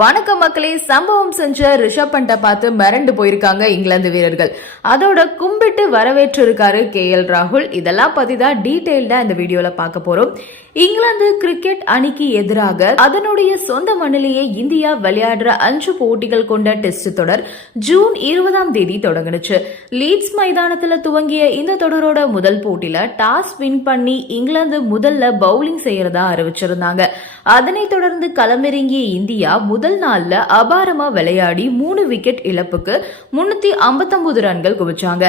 வணக்கம் மக்களே சம்பவம் செஞ்ச ரிஷப் பண்ட பார்த்து மிரண்டு போயிருக்காங்க இங்கிலாந்து வீரர்கள். அதோட கும்பிட்டு வரவேற்று இருக்காரு கே எல் ராகுல். இதெல்லாம் பத்தி தான் டீடைல்டா இந்த வீடியோல பார்க்க போறோம். இங்கிலாந்து கிரிக்கெட் அணிக்கு எதிராக அதனுடைய சொந்த மண்ணிலேயே இந்தியா விளையாடுற அஞ்சு போட்டிகள் கொண்ட டெஸ்ட் தொடர் ஜூன் இருபதாம் தேதி தொடங்குனுச்சு லீட்ஸ் மைதானத்துல துவங்கிய இந்த தொடரோட முதல் போட்டியில டாஸ் வின் பண்ணி இங்கிலாந்து முதல்ல பவுலிங் செய்யறதா அறிவிச்சிருந்தாங்க. அதனைத் தொடர்ந்து களமிறங்கிய இந்தியா முதல் நாள்ல அபாரமா விளையாடி மூணு விக்கெட் இழப்புக்கு முன்னூத்தி ஐம்பத்தொன்பது ரன்கள் குவிச்சாங்க.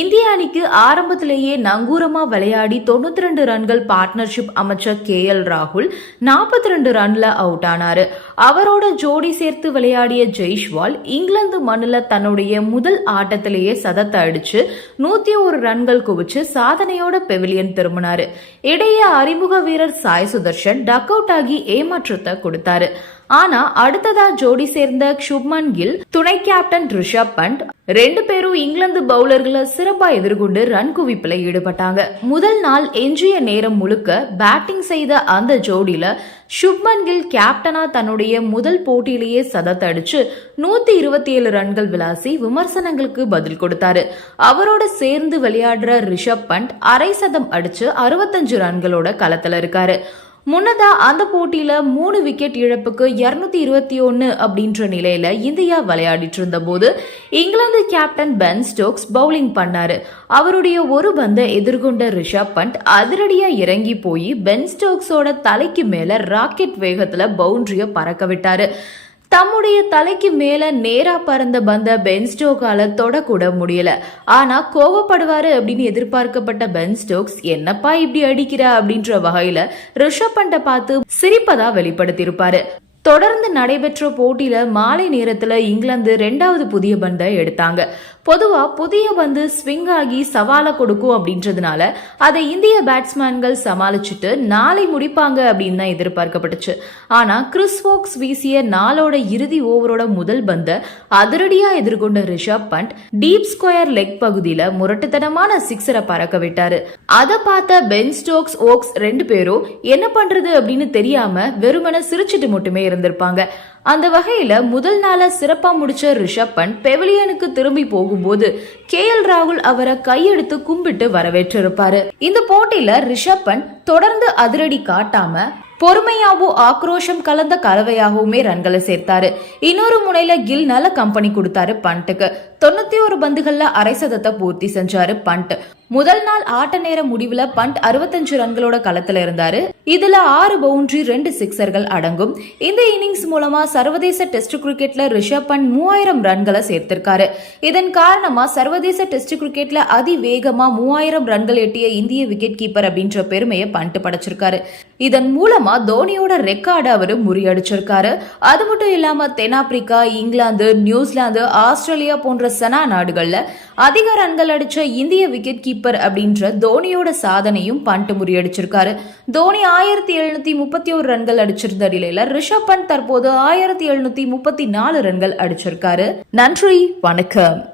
இந்திய அணிக்கு ஆரம்பத்திலேயே நங்கூரமா விளையாடி தொண்ணூத்தி ரெண்டு ரன்கள் பார்ட்னர்ஷிப் அமைச்சர் கே எல் ராகுல் நாற்பத்தி ரெண்டு ரன்ல அவுட் ஆனாரு. அவரோட ஜோடி சேர்த்து விளையாடிய ஜெய்ஷ்வால் இங்கிலாந்து மண்ணில் தன்னுடைய முதல் ஆட்டத்திலேயே சதத்தை அடிச்சு நூத்தி ஒரு ரன்கள் குவிச்சு சாதனையோட பெவிலியன் திரும்பினாரு. இடையே அறிமுக வீரர் சாய் சுதர்ஷன் டக் அவுட் ஆகி ஏமாற்றத்தை கொடுத்தாரு. ஆனா அடுத்ததா ஜோடி சேர்ந்த சுப்மன் கில் துணை கேப்டன் ரிஷப் பண்ட் ரெண்டு பேரும் இங்கிலாந்து பவுலர்களை சிறப்பா எதிர்கொண்டு ரன் குவிப்புல ஈடுபட்டாங்க. முதல் நாள் எஞ்சிய நேரம் முழுக்க பேட்டிங் செய்த அந்த ஜோடியில சுப்மன் கில் கேப்டனா தன்னுடைய முதல் போட்டியிலேயே சதத்தடிச்சு நூத்தி இருபத்தி ஏழு ரன்கள் விளாசி விமர்சனங்களுக்கு பதில் கொடுத்தாரு. அவரோட சேர்ந்து விளையாடுற ரிஷப் பண்ட் அரை சதம் அடிச்சு அறுபத்தஞ்சு ரன்களோட களத்துல இருக்காரு. முன்னதா அந்த போட்டியில மூணு விக்கெட் இழப்புக்கு இருநூத்தி இருபத்தி ஒன்னு அப்படின்ற நிலையில இந்தியா விளையாடிட்டு இருந்த போது England captain Ben Stokes bowling பண்ணாரு. அவருடைய ஒரு பந்தை எதிர்கொண்ட ரிஷப் பண்ட் அதிரடியா இறங்கி போய் பென் ஸ்டோக்ஸோட தலைக்கு மேல ராக்கெட் வேகத்துல பவுண்டரிய பறக்க விட்டாரு. தம்முடைய தலைக்கு மேல நேரா பறந்த பந்த பென்ஸ்டோக்கால தொடக்கூட முடியல. ஆனா கோவப்படுவாரு அப்படின்னு எதிர்பார்க்கப்பட்ட பென் ஸ்டோக்ஸ் என்னப்பா இப்படி அடிக்கிற? அப்படின்ற வகையில ரிஷப் பண்ட பார்த்து சிரிப்பதா வெளிப்படுத்தியிருப்பாரு. தொடர்ந்து நடைபெற்ற போட்டியில மாலை நேரத்துல இங்கிலாந்து ரெண்டாவது புதிய பந்தை எடுத்தாங்க. பொதுவாக புதிய பந்து ஸ்விங் ஆகி சவாலை கொடுக்கும் அப்படின்றதுனால அதை இந்திய பேட்ஸ்மேன்கள் சமாளிச்சுட்டு நாளை முடிப்பாங்க அப்படின்னு தான் எதிர்பார்க்கப்பட்டுச்சு. ஆனால் கிறிஸ் வோக்ஸ் வீசிய நாளோட இறுதி ஓவரோட முதல் பந்த அதிரடியாக எதிர்கொண்ட Rishabh Pant deep square leg பகுதியில் முரட்டுத்தனமான சிக்ஸரை பறக்க விட்டாரு. அதை பார்த்த பென் ஸ்டோக்ஸ் ஓக்ஸ் ரெண்டு பேரும் என்ன பண்றது அப்படின்னு தெரியாம வெறுமன சிரிச்சிட்டு மட்டுமே இருந்திருப்பாங்க. அந்த வகையில முதல் நாள சிறப்பா முடிச்ச ரிஷப் பண்ட் பெவிலியனுக்கு திரும்பி போகும்போது கே எல் ராகுல் அவரை கையெடுத்து கும்பிட்டு வரவேற்றிருப்பாரு. இந்த போட்டியில ரிஷப் பண்ட் தொடர்ந்து அதிரடி காட்டாம பொறுமையாகவும் ஆக்ரோஷம் கலந்த கலவையாகவுமே ரன்களை சேர்த்தாரு. இன்னொரு முனையில கில் நல்ல கம்பெனி கொடுத்தாரு பண்ட்டுக்கு. தொண்ணூத்தி ஒரு பந்துகள்ல அரை சதத்தை பூர்த்தி செஞ்சாரு பண்ட் முதல் நாள் ஆட்ட நேர முடிவுல பண்ட் அறுபத்தஞ்சு ரன்களோட களத்துல இருந்தாரு. இதுல ஆறு பவுண்டரி ரெண்டு சிக்ஸர்கள் அடங்கும். இந்த இன்னிங்ஸ் மூலமா சர்வதேச டெஸ்ட் கிரிக்கெட்ல ரிஷப் பண்ட் மூவாயிரம் ரன்களை சேர்த்திருக்காரு. இதன் காரணமா சர்வதேச டெஸ்ட் கிரிக்கெட்ல அதிவேகமா மூவாயிரம் ரன்கள் எட்டிய இந்திய விக்கெட் கீப்பர் அப்படின்ற பெருமையை பண்ட் படைச்சிருக்காரு. இதன் மூலமா தோனியோட ரெக்கார்டு அவரு முறியடிச்சிருக்காரு. அது மட்டும் இல்லாம தென்னாப்பிரிக்கா இங்கிலாந்து நியூசிலாந்து ஆஸ்திரேலியா போன்ற சனா நாடுகள்ல அதிக ரன்கள் அடிச்ச இந்திய விக்கெட் கீப்பர் அப்படின்ற தோனியோட சாதனையும் பண்ட்டு முறியடிச்சிருக்காரு. தோனி ஆயிரத்தி எழுநூத்தி முப்பத்தி ஒரு ரன்கள் அடிச்சிருந்த நிலையில ரிஷப் பண்ட் தற்போது ஆயிரத்தி எழுநூத்தி முப்பத்தி நாலு ரன்கள் அடிச்சிருக்காரு. நன்றி வணக்கம்.